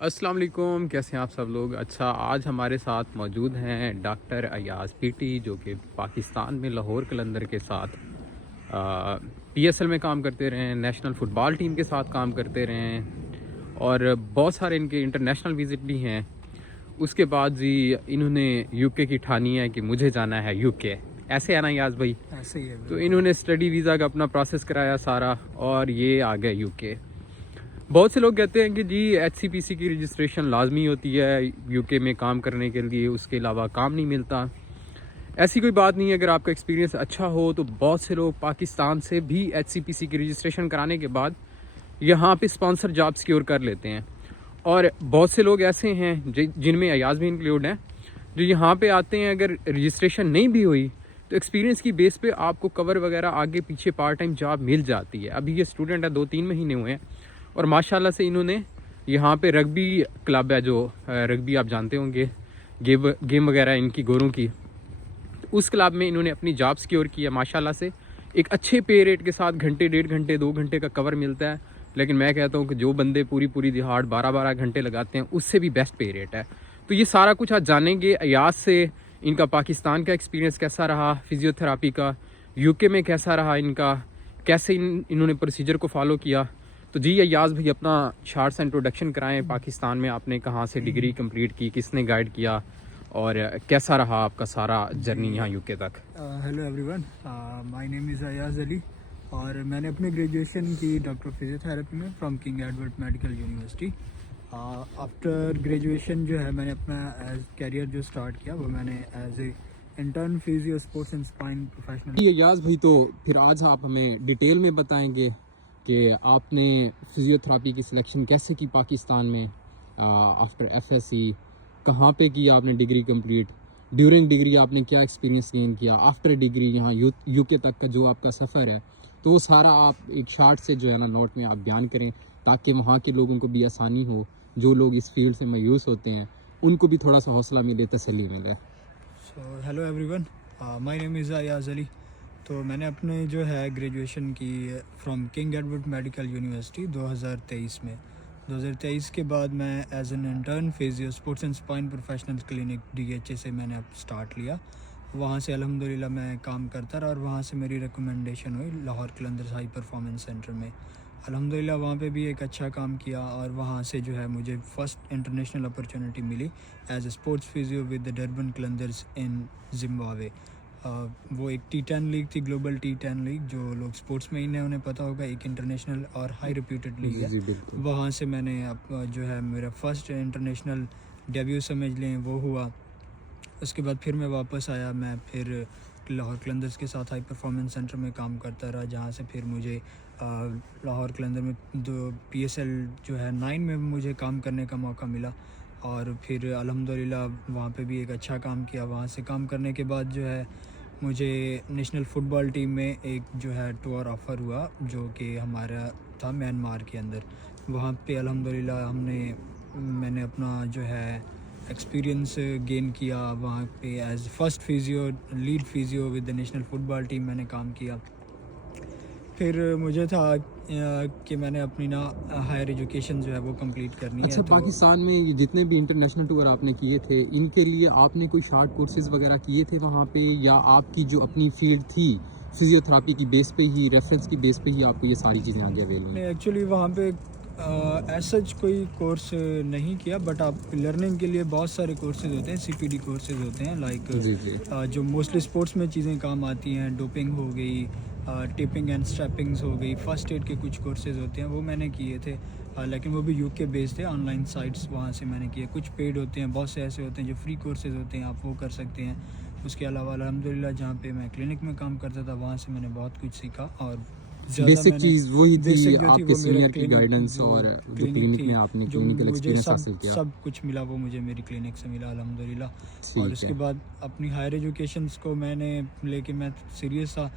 السلام علیکم، کیسے ہیں آپ سب لوگ؟ اچھا، آج ہمارے ساتھ موجود ہیں ڈاکٹر ایاز پی ٹی، جو کہ پاکستان میں لاہور قلندر کے ساتھ پی ایس ایل میں کام کرتے رہے ہیں، نیشنل فٹ بال ٹیم کے ساتھ کام کرتے رہے ہیں اور بہت سارے ان کے انٹرنیشنل وزٹ بھی ہیں۔ اس کے بعد جی انہوں نے یو کے کی ٹھانی ہے کہ مجھے جانا ہے یو کے، ایسے ہے نا ایاز بھائی؟ ایسے ہی ہے تو انہوں نے اسٹڈی ویزا کا اپنا پروسیس کرایا سارا اور یہ آ گئے یو کے۔ بہت سے لوگ کہتے ہیں کہ جی ایچ سی پی سی کی رجسٹریشن لازمی ہوتی ہے یو کے میں کام کرنے کے لیے، اس کے علاوہ کام نہیں ملتا۔ ایسی کوئی بات نہیں ہے، اگر آپ کا ایکسپیرینس اچھا ہو تو بہت سے لوگ پاکستان سے بھی ایچ سی پی سی کی رجسٹریشن کرانے کے بعد یہاں پہ اسپانسر جاب سیکیور کر لیتے ہیں، اور بہت سے لوگ ایسے ہیں جن میں ایاز بھی انکلوڈ ہیں، جو یہاں پہ آتے ہیں اگر رجسٹریشن نہیں بھی ہوئی تو ایکسپیرینس کی بیس پہ آپ کو کور وغیرہ آگے پیچھے پارٹ ٹائم جاب مل جاتی ہے۔ ابھی یہ اسٹوڈنٹ ہے، 2-3 مہینے ہوئے ہیں اور ماشاءاللہ سے انہوں نے یہاں پہ رگبی کلب ہے، جو رگبی آپ جانتے ہوں گے، گیم وغیرہ ان کی گوروں کی، اس کلب میں انہوں نے اپنی جاب سیکیور کی ہے ماشاءاللہ سے، ایک اچھے پے ریٹ کے ساتھ، گھنٹے 1.5 گھنٹے 2 گھنٹے کا کور ملتا ہے۔ لیکن میں کہتا ہوں کہ جو بندے پوری دہاڑ 12 گھنٹے لگاتے ہیں اس سے بھی بیسٹ پے ریٹ ہے۔ تو یہ سارا کچھ آج جانیں گے ایاز سے، ان کا پاکستان کا ایکسپیرینس کیسا رہا، فزیو تھراپی کا یو کے میں کیسا رہا، ان کا کیسے انہوں نے پروسیجر کو فالو کیا۔ تو جی ایاز بھائی اپنا شارٹ سا انٹروڈکشن کرائیں، پاکستان میں آپ نے کہاں سے ڈگری کمپلیٹ کی، کس نے گائیڈ کیا، اور کیسا رہا آپ کا سارا جرنی یہاں یو کے تک؟ Hello everyone, my name is Ayaz علی، اور میں نے اپنی گریجویشن کی ڈاکٹر فزیو تھراپی میں from King Edward Medical university. After graduation جو ہے میں نے اپنا کیریئر جو اسٹارٹ کیا وہ میں نے as a intern physio sports and spine professional. Ayaz بھائی تو پھر آج آپ ہمیں ڈیٹیل میں بتائیں گے کہ آپ نے فزیو تھراپی کی سلیکشن کیسے کی پاکستان میں، آفٹر ایف ایس سی کہاں پہ کی آپ نے ڈگری کمپلیٹ، ڈیورنگ ڈگری آپ نے کیا ایکسپیرینس گین کیا، آفٹر ڈگری یہاں یو کے تک کا جو آپ کا سفر ہے، تو وہ سارا آپ ایک شارٹ سے جو ہے نا نوٹ میں آپ بیان کریں تاکہ وہاں کے لوگوں کو بھی آسانی ہو، جو لوگ اس فیلڈ سے مایوس ہوتے ہیں ان کو بھی تھوڑا سا حوصلہ ملے، تسلی ملے۔ So hello everyone, my name is Ayaz Ali. تو میں نے اپنے جو ہے گریجویشن کی from King Edward Medical University 2023 میں۔ 2023 کے بعد میں as an intern physio sports and spine professional clinic D H A سے میں نے اب اسٹارٹ لیا۔ وہاں سے الحمدللہ میں کام کرتا رہا اور وہاں سے میری ریکمنڈیشن ہوئی Lahore Qalandars high performance centre میں۔ الحمدللہ وہاں پہ بھی ایک اچھا کام کیا اور وہاں سے جو ہے مجھے فرسٹ انٹرنیشنل اپرچونٹی ملی as a sports physio with the Durban Qalandars in Zimbabwe. وہ ایک T10 لیگ تھی، گلوبل T10 لیگ، جو لوگ اسپورٹس میں انہیں پتہ ہوگا، ایک انٹرنیشنل اور ہائی ریپیوٹیڈ لیگ ہے۔ وہاں سے میں نے جو ہے میرا فرسٹ انٹرنیشنل ڈیبیو سمجھ لیں وہ ہوا۔ اس کے بعد پھر میں واپس آیا، میں پھر لاہور قلندرز کے ساتھ ہائی پرفارمنس سینٹر میں کام کرتا رہا، جہاں سے پھر مجھے لاہور قلندر میں پی ایس ایل جو ہے 9 میں مجھے کام کرنے کا موقع ملا، اور پھر الحمدللہ وہاں پہ بھی ایک اچھا کام کیا۔ وہاں سے کام کرنے کے بعد جو ہے مجھے نیشنل فٹ بال ٹیم میں ایک جو ہے ٹور آفر ہوا، جو کہ ہمارا تھا میانمار کے اندر۔ وہاں پہ الحمدللہ میں نے اپنا جو ہے ایکسپیرینس گین کیا، وہاں پہ as first physio, lead physio with the national football team میں نے کام کیا۔ پھر مجھے تھا کہ میں نے اپنی ہائر ایجوکیشن جو ہے وہ کمپلیٹ کرنی ہے۔ اچھا، پاکستان میں جتنے بھی انٹرنیشنل ٹور آپ نے کیے تھے، ان کے لیے آپ نے کوئی شارٹ کورسز وغیرہ کیے تھے وہاں پہ، یا آپ کی جو اپنی فیلڈ تھی فزیو تھراپی کی بیس پہ ہی، ریفرنس کی بیس پہ ہی آپ کو یہ ساری چیزیں آگے اویلیبل ہیں؟ ایکچولی وہاں پہ ایز سچ کوئی کورس نہیں کیا، بٹ آپ لرننگ کے لیے بہت سارے کورسز ہوتے ہیں، CPD کورسز ہوتے ہیں، لائک جو موسٹلی اسپورٹس میں چیزیں کام آتی ہیں، ڈوپنگ ہو گئی، ٹیپنگ اینڈ اسٹریپنگز ہو گئی، فرسٹ ایڈ کے کچھ کورسز ہوتے ہیں، وہ میں نے کیے تھے، لیکن وہ بھی یو کے بیس تھے، آن لائن سائٹس وہاں سے میں نے کیے۔ کچھ پیڈ ہوتے ہیں، بہت سے ایسے ہوتے ہیں جو فری کورسز ہوتے ہیں، آپ وہ کر سکتے ہیں۔ اس کے علاوہ الحمدللہ جہاں پہ میں کلینک میں کام کرتا تھا وہاں سے میں نے بہت کچھ سیکھا، اور بیسک چیز وہی تھی، آپ کے سینئر کی گائیڈنس اور جو کلینک میں آپ نے کلینکل ایکسپیرینس حاصل کیا، سب کچھ ملا وہ مجھے میری کلینک سے ملا الحمدللہ۔ اور اس کے بعد اپنی ہائر ایجوکیشنس کو میں نے لے کے میں سیریس تھا،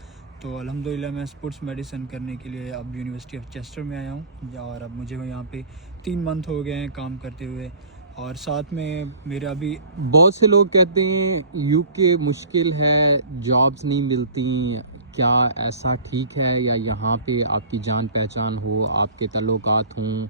تو الحمدللہ میں اسپورٹس میڈیسن کرنے کے لیے اب یونیورسٹی آف چیسٹر میں آیا ہوں، اور اب مجھے یہاں پہ 3 منتھ ہو گئے ہیں کام کرتے ہوئے، اور ساتھ میں میرا بھی بہت سے لوگ کہتے ہیں یو کے مشکل ہے، جابس نہیں ملتی، کیا ایسا ٹھیک ہے، یا یہاں پہ آپ کی جان پہچان ہو، آپ کے تعلقات ہوں،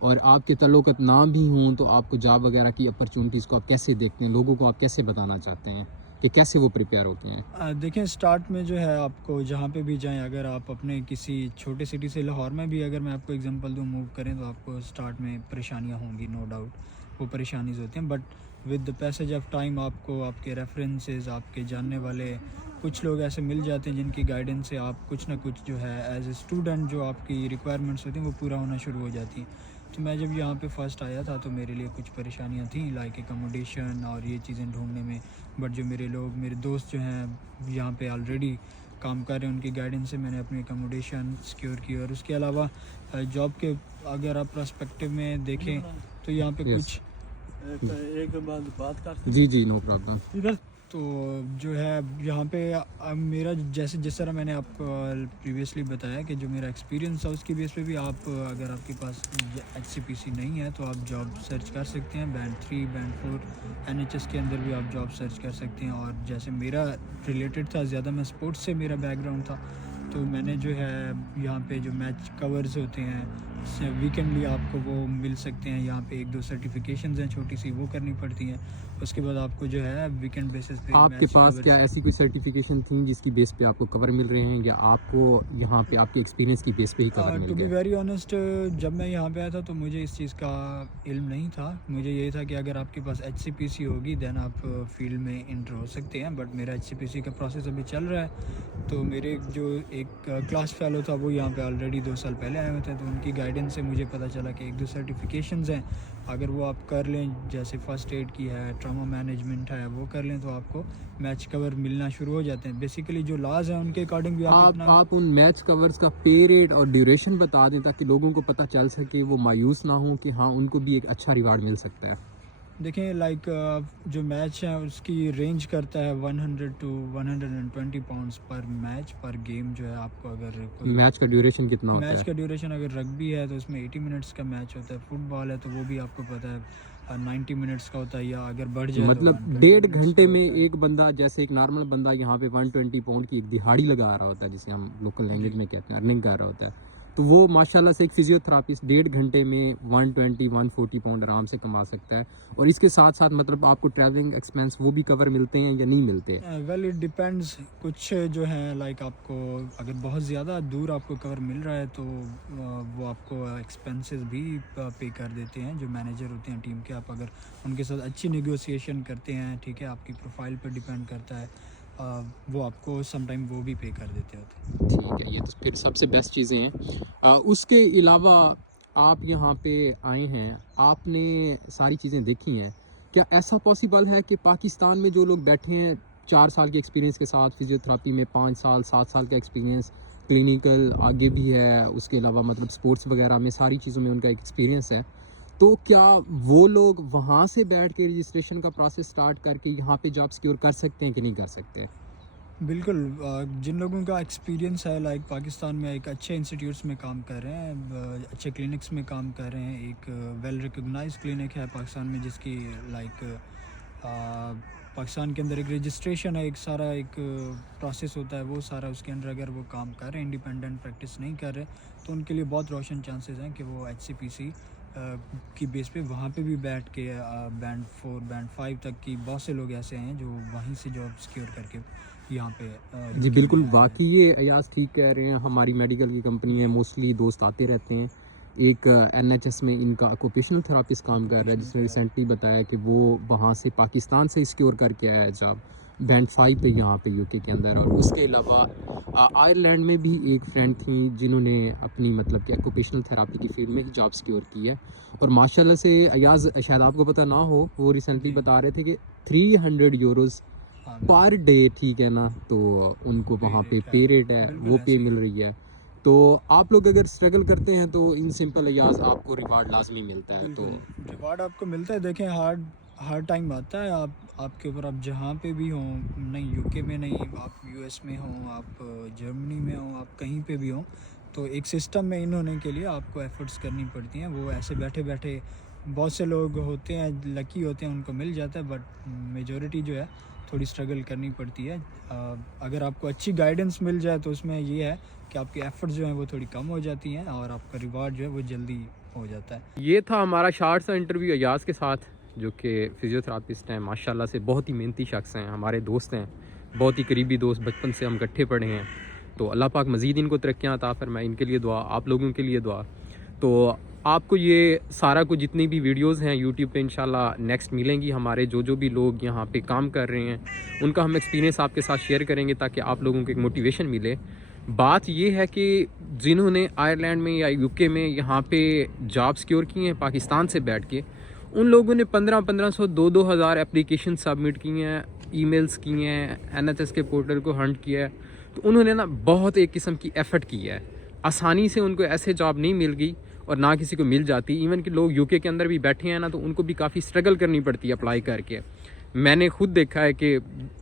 اور آپ کے تعلقات نہ بھی ہوں تو آپ کو جاب وغیرہ کی اپرچونیٹیز کو آپ کیسے دیکھتے ہیں؟ لوگوں کو آپ کیسے بتانا چاہتے ہیں کہ کیسے وہ پریپیئر ہوتے ہیں؟ دیکھیں اسٹارٹ میں جو ہے آپ کو جہاں پہ بھی جائیں، اگر آپ اپنے کسی چھوٹے سٹی سے، لاہور میں بھی اگر میں آپ کو اگزامپل دوں موو کریں، تو آپ کو اسٹارٹ میں پریشانیاں ہوں گی، نو ڈاؤٹ وہ پریشانیز ہوتی ہیں، but with the passage of time آپ کو آپ کے ریفرنسز، آپ کے جاننے والے کچھ لوگ ایسے مل جاتے ہیں جن کی گائیڈنس سے آپ کچھ نہ کچھ جو ہے ایز اے اسٹوڈنٹ جو آپ کی ریکوائرمنٹس ہوتی ہیں وہ پورا ہونا شروع ہو جاتی ہیں۔ تو میں جب یہاں پہ فرسٹ آیا تھا تو میرے لیے کچھ پریشانیاں تھیں، لائک اکوموڈیشن اور یہ چیزیں ڈھونڈنے میں، بٹ جو میرے دوست جو ہیں یہاں پہ آلریڈی کام کر رہے ہیں، ان کی گائیڈنس سے میں نے اپنی اکوموڈیشن سیکیور کی۔ اور اس کے علاوہ جاب کے اگر آپ پرسپیکٹیو میں دیکھیں تو یہاں پہ Yes. کچھ ایک بات کرتے جی جی، نو پرابلم۔ تو جو ہے یہاں پہ میرا جس طرح میں نے آپ کو پریویسلی بتایا کہ جو میرا ایکسپیرینس تھا اس کی بیس پہ بھی آپ اگر آپ کے پاس HCPC نہیں ہے تو آپ جاب سرچ کر سکتے ہیں، بینڈ 3 بینڈ 4 NHS کے اندر بھی آپ جاب سرچ کر سکتے ہیں۔ اور جیسے میرا ریلیٹڈ تھا زیادہ، میں اسپورٹس سے میرا بیک گراؤنڈ تھا، تو میں نے جو ہے یہاں پہ جو میچ کورز ہوتے ہیں ویکینڈلی آپ کو وہ مل سکتے ہیں، یہاں پہ 1-2 سرٹیفکیشنز ہیں چھوٹی سی، وہ کرنی پڑتی ہیں۔ اس کے بعد آپ کو جو ہے ویکینڈ بیسس پہ آپ کے پاس کیا ایسی کوئی سرٹیفکیشن تھیں جس کی بیس پہ آپ کو کور مل رہے ہیں، یا آپ کو یہاں پہ آپ کے ایکسپیرینس کی بیس پہ ہی کور مل ٹو بی گیا؟ ویری آنیسٹ، جب میں یہاں پہ آیا تھا تو مجھے اس چیز کا علم نہیں تھا، مجھے یہی تھا کہ اگر آپ کے پاس HCPC ہوگی دین آپ فیلڈ میں انٹر ہو سکتے ہیں، بٹ میرا HCPC کا پروسیس ابھی چل رہا ہے۔ تو میرے جو ایک کلاس فیلو تھا وہ یہاں پہ آلریڈی 2 سال پہلے آئے ہوئے تھے، تو ان کی گائیڈنس سے مجھے پتہ چلا کہ 1-2 سرٹیفکیشنز ہیں، اگر وہ آپ کر لیں، جیسے فرسٹ ایڈ کی ہے، ٹراما مینجمنٹ ہے، وہ کر لیں تو آپ کو میچ کور ملنا شروع ہو جاتے ہیں۔ بیسیکلی جو لاز ہیں ان کے اکارڈنگ بھی آپ ان میچ کورز کا پے ریٹ اور ڈیوریشن بتا دیں تاکہ لوگوں کو پتہ چل سکے، وہ مایوس نہ ہوں کہ ہاں ان کو بھی ایک اچھا ریوارڈ مل سکتا ہے۔ دیکھیں لائک جو میچ ہے اس کی رینج کرتا ہے 100 to 120 pounds per match per game جو ہے آپ کو اگر میچ کا ڈیوریشن کتنا ہوتا میچ ہے؟ کا ڈیوریشن اگر رگبی ہے تو اس میں 80 منٹس کا میچ ہوتا ہے، فٹ بال ہے تو وہ بھی آپ کو پتہ ہے 90 منٹس کا ہوتا ہے، یا اگر بڑھ جائے مطلب تو 1.5 گھنٹے میں ایک بندہ، جیسے ایک نارمل بندہ یہاں پہ 120 پاؤنڈ کی ایک دہاڑی لگا رہا ہوتا ہے، جسے ہم لوکل لینگویج میں کہتے ہیں ارننگ کر رہا ہوتا ہے، تو وہ ماشاءاللہ سے ایک فزیو تھراپسٹ 1.5 گھنٹے میں 120-140 پاؤنڈ آرام سے کما سکتا ہے۔ اور اس کے ساتھ ساتھ مطلب آپ کو ٹریولنگ ایکسپینس وہ بھی کور ملتے ہیں یا نہیں ملتے؟ ویل اٹ ڈیپینڈز، کچھ جو ہیں لائک آپ کو اگر بہت زیادہ دور آپ کو کور مل رہا ہے تو وہ آپ کو ایکسپینسز بھی پے کر دیتے ہیں، جو مینیجر ہوتے ہیں ٹیم کے، آپ اگر ان کے ساتھ اچھی نیگوسیشن کرتے ہیں، ٹھیک ہے، آپ کی پروفائل پہ ڈیپینڈ کرتا ہے، وہ آپ کو سم ٹائم وہ بھی پے کر دیتے ہوتے ہیں۔ ٹھیک ہے، یہ تو پھر سب سے بیسٹ چیزیں ہیں۔ اس کے علاوہ آپ یہاں پہ آئے ہیں، آپ نے ساری چیزیں دیکھی ہیں، کیا ایسا پاسبل ہے کہ پاکستان میں جو لوگ بیٹھے ہیں 4 سال کے ایکسپیرینس کے ساتھ، فزیو تھراپی میں 5 سال 7 سال کا ایکسپیرینس، کلینیکل آگے بھی ہے، اس کے علاوہ مطلب سپورٹس وغیرہ میں ساری چیزوں میں ان کا ایک ایکسپیرینس ہے، تو کیا وہ لوگ وہاں سے بیٹھ کے رجسٹریشن کا پروسیس سٹارٹ کر کے یہاں پہ جاب سیکیور کر سکتے ہیں کہ نہیں کر سکتے؟ بالکل، جن لوگوں کا ایکسپیرینس ہے لائک پاکستان میں ایک اچھے انسٹیٹیوٹس میں کام کر رہے ہیں، اچھے کلینکس میں کام کر رہے ہیں، ایک ویل ریکگنائز کلینک ہے پاکستان میں جس کی لائک پاکستان کے اندر ایک رجسٹریشن ہے، ایک سارا ایک پروسیس ہوتا ہے، وہ سارا اس کے اندر اگر وہ کام کر رہے ہیں، انڈیپینڈنٹ پریکٹس نہیں کر رہے، تو ان کے لیے بہت روشن چانسز ہیں کہ وہ HCPC کی بیس پہ وہاں پہ بھی بیٹھ کے بینڈ 4 بینڈ 5 تک کی بہت سے لوگ ایسے ہیں جو وہیں سے جاب سیکیور کر کے یہاں پہ جی بالکل، واقعی یہ ایاز ٹھیک کہہ رہے ہیں، ہماری میڈیکل کی کمپنی ہے، موسٹلی دوست آتے رہتے ہیں۔ ایک NHS میں ان کا آکوپیشنل تھراپسٹ کام کر رہا ہے، جس نے ریسنٹلی بتایا کہ وہ وہاں سے پاکستان سے سیکیور کر کے آیا ہے جاب، بینڈ 5 پہ یہاں پہ UK کے اندر۔ اور اس کے علاوہ آئرلینڈ میں بھی ایک فرینڈ تھیں جنہوں نے اپنی مطلب کہ آکوپیشنل تھراپی کی فیلڈ میں ہی جاب سیکیور کی ہے، اور ماشاءاللہ سے ایاز شاید آپ کو پتہ نہ ہو، وہ ریسنٹلی بتا رہے تھے کہ 300 یوروز پر ڈے، ٹھیک ہے نا، تو ان کو وہاں پہ پے ریٹ ہے، وہ پے مل رہی ہے۔ تو آپ لوگ اگر اسٹرگل کرتے ہیں تو ان سمپل ایاز آپ کو ریوارڈ لازمی ملتا ہے۔ تو ریوارڈ آپ کو ملتا ہے، دیکھیں ہارڈ ٹائم آتا ہے آپ کے اوپر، آپ جہاں پہ بھی ہوں، نہیں UK میں نہیں، آپ US میں ہوں، آپ جرمنی میں ہوں، آپ کہیں پہ بھی ہوں، تو ایک سسٹم میں ان ہونے کے لیے آپ کو ایفرٹس کرنی پڑتی ہیں۔ وہ ایسے بیٹھے بیٹھے بہت سے لوگ ہوتے ہیں لکی ہوتے ہیں، ان کو مل جاتا ہے، بٹ میجورٹی جو ہے تھوڑی اسٹرگل کرنی پڑتی ہے۔ اگر آپ کو اچھی گائیڈنس مل جائے تو اس میں یہ ہے کہ آپ کی ایفرٹس جو ہیں وہ تھوڑی کم ہو جاتی ہیں اور آپ کا ریوارڈ جو ہے وہ جلدی ہو جاتا ہے. یہ تھا ہمارا شارٹ سا انٹرویو ایاز کے ساتھ، جو کہ فزیو تھراپسٹ ہیں، ماشاء اللہ سے بہت ہی محنتی شخص ہیں، ہمارے دوست ہیں، بہت ہی قریبی دوست، بچپن سے ہم اکٹھے پڑھے ہیں. تو اللہ پاک مزید ان کو ترقیاں عطا فرمائے، ان کے لیے دعا، آپ لوگوں کے لیے دعا. تو آپ کو یہ سارا کچھ جتنی بھی ویڈیوز ہیں یوٹیوب پہ انشاءاللہ نیکسٹ ملیں گی. ہمارے جو بھی لوگ یہاں پہ کام کر رہے ہیں ان کا ہم ایکسپیرینس آپ کے ساتھ شیئر کریں گے تاکہ آپ لوگوں کو ایک موٹیویشن ملے. بات یہ ہے کہ جنہوں نے آئرلینڈ میں یا یو کے میں یہاں پہ جاب سیکیور کی ہیں پاکستان سے بیٹھ کے، ان لوگوں نے 1500 2000 اپلیکیشن سبمٹ کی ہیں، ای میلز کی ہیں، NHS کے پورٹل کو ہنٹ کیا ہے. تو انہوں نے نا بہت ایک قسم کی ایفرٹ کی ہے. آسانی سے ان کو ایسے جاب نہیں مل گئی اور نہ کسی کو مل جاتی. ایون کہ لوگ UK کے اندر بھی بیٹھے ہیں نا، تو ان کو بھی کافی اسٹرگل کرنی پڑتی ہے اپلائی کر کے. میں نے خود دیکھا ہے کہ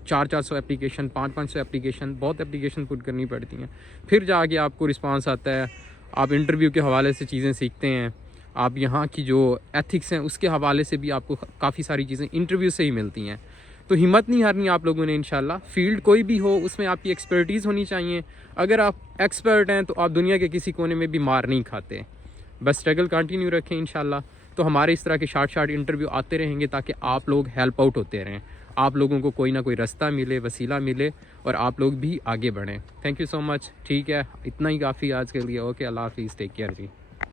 400 اپلیکیشن، 500 اپلیکیشن، بہت اپلیکیشن پٹ کرنی پڑتی ہیں. پھر جا کے آپ کو رسپانس آتا ہے. آپ انٹرویو کے حوالے سے چیزیں سیکھتے ہیں، آپ یہاں کی جو ایتھکس ہیں اس کے حوالے سے بھی آپ کو کافی ساری چیزیں انٹرویو سے ہی ملتی ہیں. تو ہمت نہیں ہارنی آپ لوگوں نے انشاءاللہ. فیلڈ کوئی بھی ہو اس میں آپ کی ایکسپرٹیز ہونی چاہیے. اگر آپ ایکسپرٹ ہیں تو آپ دنیا کے کسی کونے میں بھی مار نہیں کھاتے. بس اسٹرگل کنٹینیو رکھیں انشاءاللہ. تو ہمارے اس طرح کے شارٹ انٹرویو آتے رہیں گے تاکہ آپ لوگ ہیلپ آؤٹ ہوتے رہیں، آپ لوگوں کو کوئی نہ کوئی رستہ ملے، وسیلہ ملے، اور آپ لوگ بھی آگے بڑھیں. تھینک یو سو مچ. ٹھیک ہے، اتنا ہی کافی آج کے لیے. اوکے، اللہ حافظ، ٹیک کیئر جی.